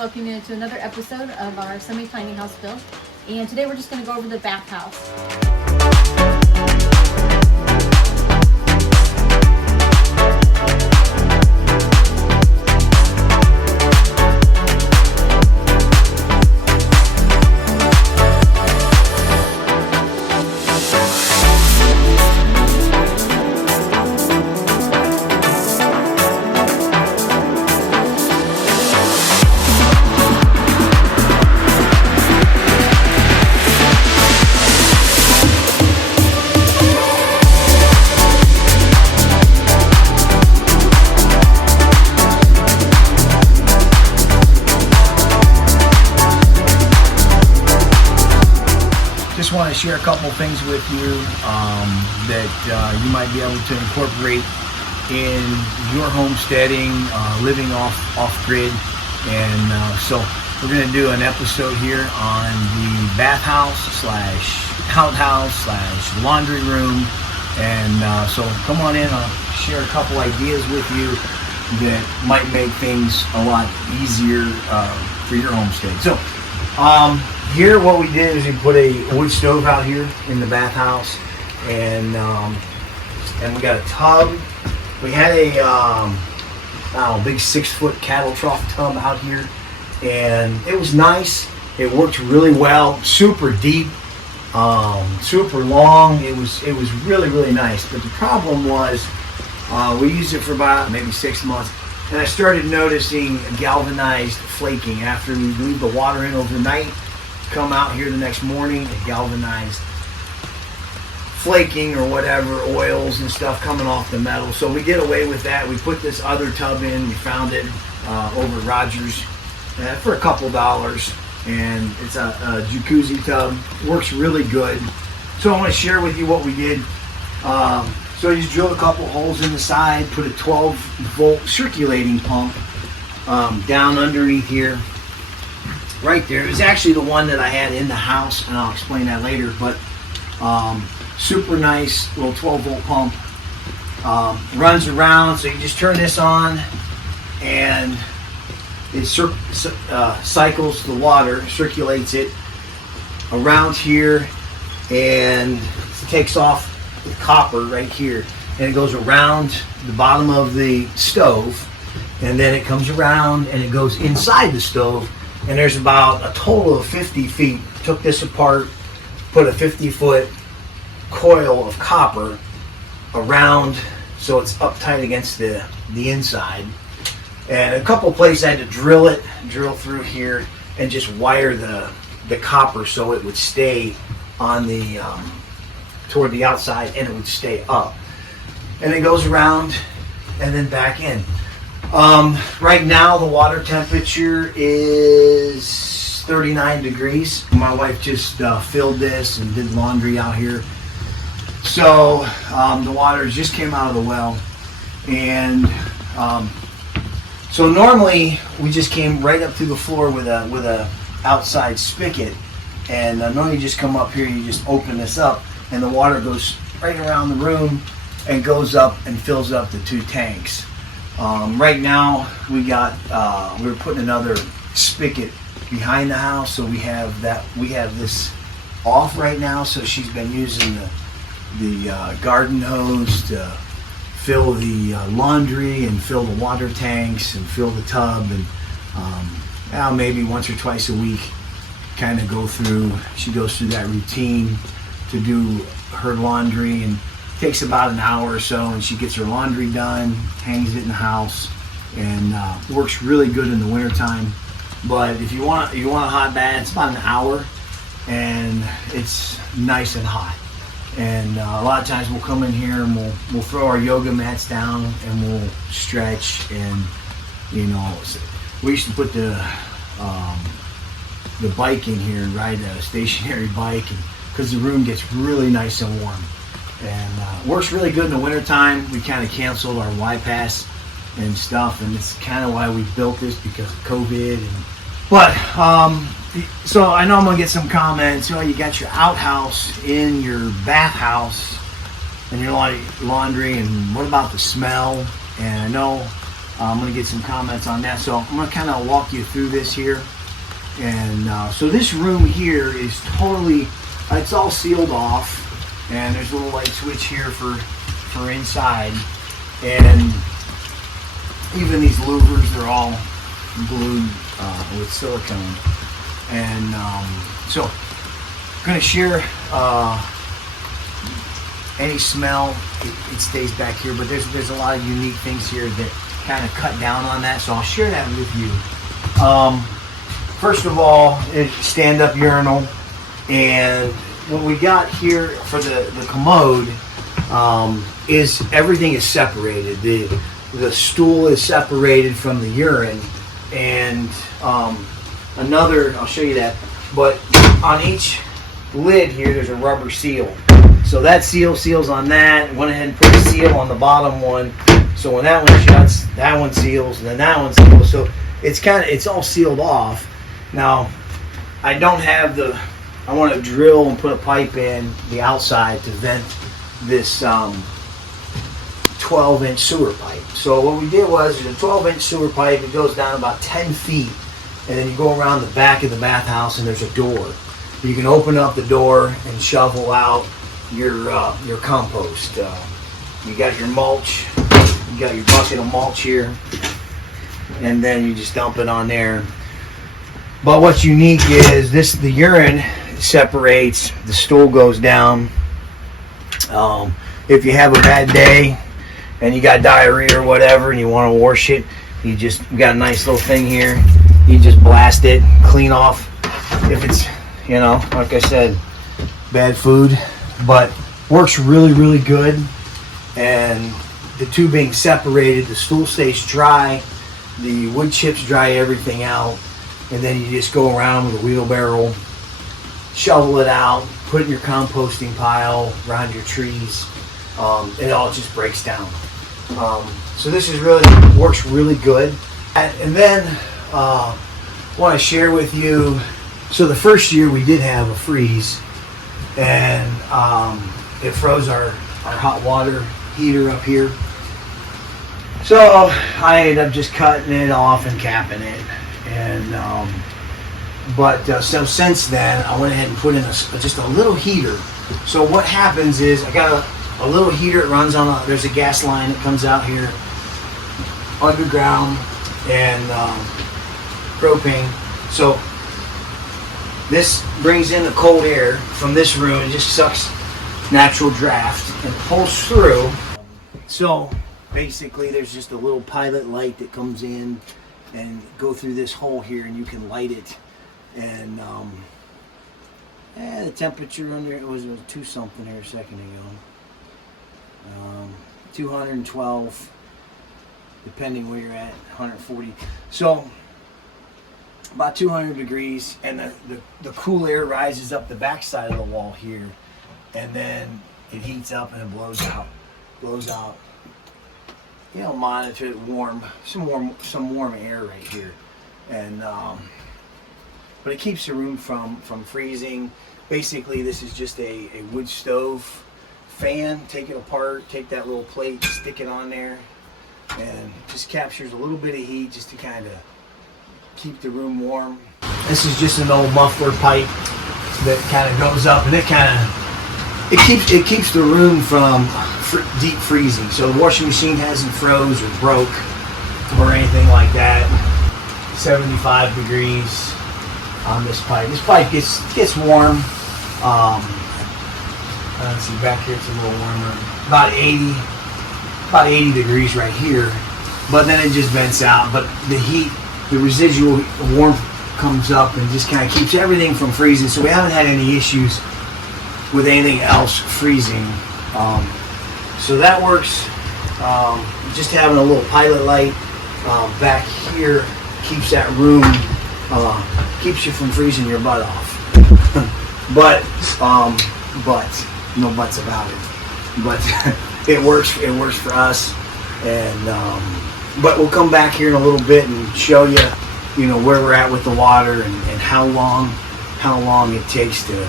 welcome you to another episode of our semi-tiny house build. And today we're just going to go over the bathhouse. Just want to share a couple things with you that you might be able to incorporate in your homesteading, living off grid. And so we're going to do an episode here on the bathhouse / outhouse / laundry room. And so come on in, I'll share a couple ideas with you that might make things a lot easier for your homestead. So here what we did is we put a wood stove out here in the bathhouse, and we got a tub. We had a big 6-foot cattle trough tub out here, and it was nice. It worked really well, super deep, super long. It was really nice. But the problem was we used it for about maybe 6 months, and I started noticing galvanized flaking after we leave the water in overnight. Come out here the next morning, and galvanized flaking or whatever, oils and stuff coming off the metal. So we did away with that. We put this other tub in. We found it over at Rogers for a couple dollars, and it's a jacuzzi tub. Works really good. So I want to share with you what we did. So you just drilled a couple holes in the side, put a 12-volt circulating pump down underneath here. Right there. It was actually the one that I had in the house, and I'll explain that later. But super nice little 12-volt pump. Runs around, so you just turn this on, and it cycles the water, circulates it around here, and it takes off the copper right here, and it goes around the bottom of the stove, and then it comes around and it goes inside the stove. And there's about a total of 50 feet. Took this apart, put a 50-foot coil of copper around so it's uptight against the inside. And a couple places I had to drill through here and just wire the copper so it would stay on the toward the outside, and it would stay up. And it goes around and then back in. Right now the water temperature is 39 degrees. My wife just filled this and did laundry out here. So the water just came out of the well, and so normally we just came right up through the floor with a outside spigot, and normally you just come up here, you just open this up, and the water goes right around the room and goes up and fills up the 2 tanks. Right now we're putting another spigot behind the house, so we have this off right now. So she's been using the garden hose to fill the laundry and fill the water tanks and fill the tub, and maybe once or twice a week kind of she goes through that routine to do her laundry, and takes about an hour or so, and she gets her laundry done, hangs it in the house, and works really good in the wintertime. But if you want a hot bath, it's about an hour, and it's nice and hot. And a lot of times we'll come in here and we'll throw our yoga mats down and we'll stretch, and we used to put the bike in here and ride a stationary bike, because the room gets really nice and warm. And works really good in the wintertime. We kind of canceled our Y-Pass and stuff, and it's kind of why we built this, because of COVID. But so I know I'm gonna get some comments. You got your outhouse in your bathhouse and your laundry, and what about the smell? And I know I'm going to get some comments on that. So I'm going to kind of walk you through this here. And so this room here is totally, it's all sealed off. And there's a little light switch here for inside. And even these louvers, they're all glued with silicone. And so I'm going to share any smell, it stays back here, but there's a lot of unique things here that kind of cut down on that, so I'll share that with you. First of all, stand-up urinal, and what we got here for the commode is everything is separated. The stool is separated from the urine, and I'll show you that, but on each lid here there's a rubber seal. So that seal seals on that. Went ahead and put a seal on the bottom one. So when that one shuts, that one seals, and then that one seals. So it's all sealed off. Now, I don't have I want to drill and put a pipe in the outside to vent this 12-inch sewer pipe. So what we did was, there's a 12-inch sewer pipe. It goes down about 10 feet, and then you go around the back of the bathhouse, and there's a door. You can open up the door and shovel out your compost. You got your mulch. You got your bucket of mulch here, and then you just dump it on there. But what's unique is the urine separates, the stool goes down. If you have a bad day and you got diarrhea or whatever and you want to wash it, you got a nice little thing here. You just blast it, clean off. If it's, like I said, bad food, but works really, really good. And the two being separated, the stool stays dry, the wood chips dry everything out, and then you just go around with a wheelbarrow, shovel it out, put it in your composting pile around your trees. It all just breaks down. So this works really good. And then I want to share with you, so the first year we did have a freeze, and it froze our hot water heater up here. So I ended up just cutting it off and capping it. And so since then, I went ahead and put in just a little heater. So what happens is, I got a little heater. It runs on there's a gas line that comes out here underground, and propane. So this brings in the cold air from this room and just sucks natural draft and pulls through. So basically there's just a little pilot light that comes in and go through this hole here, and you can light it. And the temperature under it was 2 something here a second ago. 212, depending where you're at, 140. So about 200 degrees, and the cool air rises up the back side of the wall here, and then it heats up and it blows out. Monitor it warm, some warm air right here, and but it keeps the room from freezing. Basically, this is just a wood stove fan. Take it apart, take that little plate, stick it on there, and just captures a little bit of heat just to kind of keep the room warm. This is just an old muffler pipe that kind of goes up, and it keeps the room from deep freezing. So the washing machine hasn't froze or broke or anything like that. 75 degrees on this pipe. This pipe gets warm. Let's see, back here it's a little warmer. About 80 degrees right here. But then it just vents out. But the heat, the residual warmth comes up and just kind of keeps everything from freezing. So we haven't had any issues with anything else freezing. So that works. Just having a little pilot light back here keeps that room, keeps you from freezing your butt off. but no buts about it. But it works for us. And but we'll come back here in a little bit and show you, where we're at with the water and how long it takes to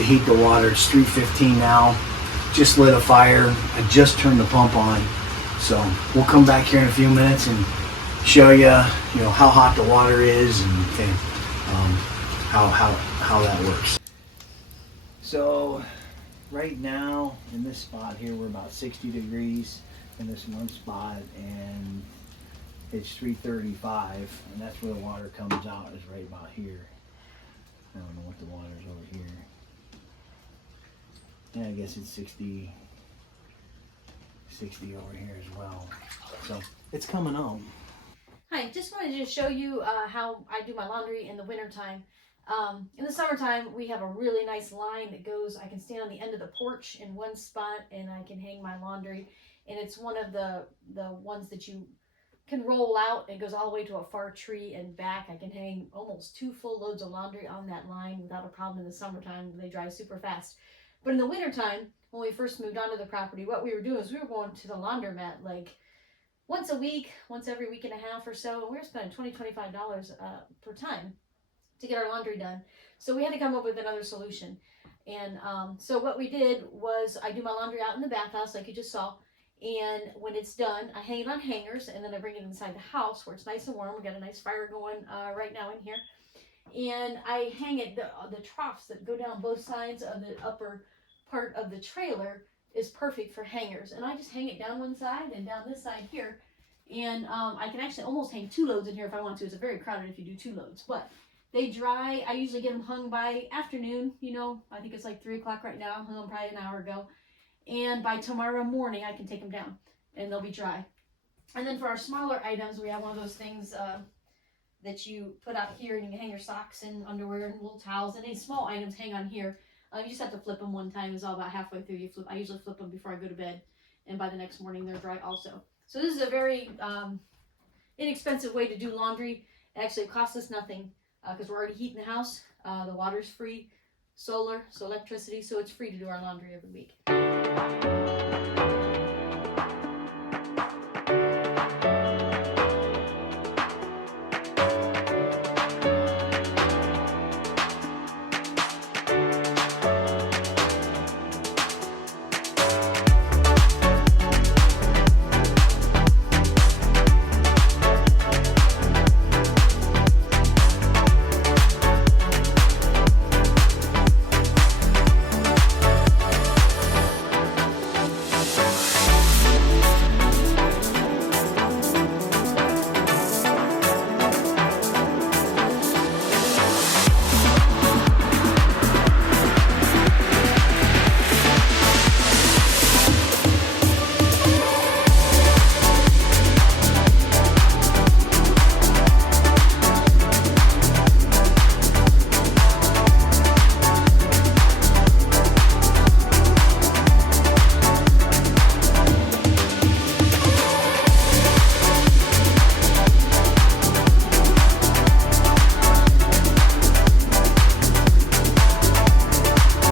heat the water. It's 3:15 now. Just lit a fire. I just turned the pump on, So we'll come back here in a few minutes and show you, you know, how hot the water is and how that works. So right now in this spot here, we're about 60 degrees in this one spot, and it's 335, and that's where the water comes out, is right about here. I don't know what the water's over here. Yeah, I guess it's 60 over here as well. So it's coming on. Hi, just wanted to show you how I do my laundry in the wintertime. In the summertime, we have a really nice line that goes, I can stand on the end of the porch in one spot and I can hang my laundry. And it's one of the ones that you can roll out and goes all the way to a far tree and back. I can hang almost 2 full loads of laundry on that line without a problem in the summertime. They dry super fast. But in the wintertime, when we first moved onto the property, what we were doing is we were going to the laundromat like once a week, once every week and a half or so, and we were spending $20-$25 per time to get our laundry done. So we had to come up with another solution. And so what we did was I do my laundry out in the bathhouse like you just saw, and when it's done, I hang it on hangers, and then I bring it inside the house where it's nice and warm. We got a nice fire going right now in here. And I hang it, the troughs that go down both sides of the upper part of the trailer is perfect for hangers. And I just hang it down one side and down this side here. And I can actually almost hang 2 loads in here if I want to. It's very crowded if you do 2 loads. But they dry. I usually get them hung by afternoon. You know, I think it's like 3 o'clock right now. I hung them probably an hour ago. And by tomorrow morning, I can take them down and they'll be dry. And then for our smaller items, we have one of those things that you put out here, and you can hang your socks and underwear and little towels. And any small items hang on here. You just have to flip them one time. It's all about halfway through. I usually flip them before I go to bed, and by the next morning they're dry also. So this is a very inexpensive way to do laundry. It actually costs us nothing because we're already heating the house. The water's free, solar, so electricity, so it's free to do our laundry every week.